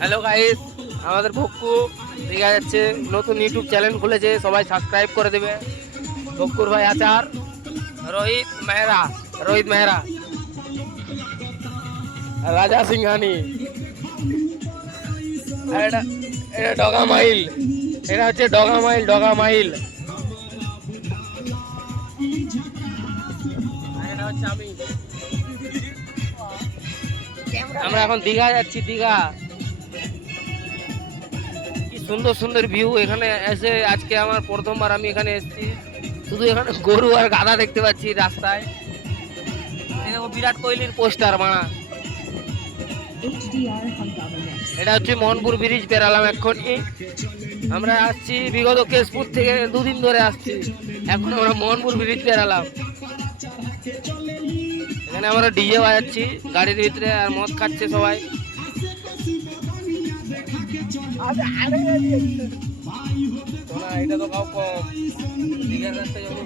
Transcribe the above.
Hello guys, আমাদের ভক্কু দেখা যাচ্ছে নতুন ইউটিউব চ্যানেল খুলেছে, সবাই সাবস্ক্রাইব করে দেবে। ভক্কুর ভাই আচার, রোহিত মেহরা, রোহিত মেহরা, রাজা সিংহানি। আর এটা এটা ডগা মাইল, এটা হচ্ছে ডগা মাইল, ডগা মাইল। আর এটা হচ্ছে আমি। আমরা এখন দীঘা যাচ্ছি, দীঘা। কি সুন্দর সুন্দর ভিউ এখানে এসে, আজকে আমার প্রথমবার আমি এখানে এসেছি। শুধু এখানে গরু আর গাধা দেখতে পাচ্ছি রাস্তায়। এই দেখো বিরাট কোহলির পোস্টার মারা। এটা হচ্ছে মোহনপুর ব্রিজ পেরালাম এক্ষুনি। আমরা আসছি বিগত কেশপুর থেকে, দুদিন ধরে আসছি। এখন আমরা মোহনপুর ব্রিজ পেরালাম। এখানে আমরা ডিজে বাজাচ্ছি গাড়ির ভিতরে, আর মদ খাচ্ছে সবাই। এটা তো কাউ কম। দীঘার রাস্তায় যখন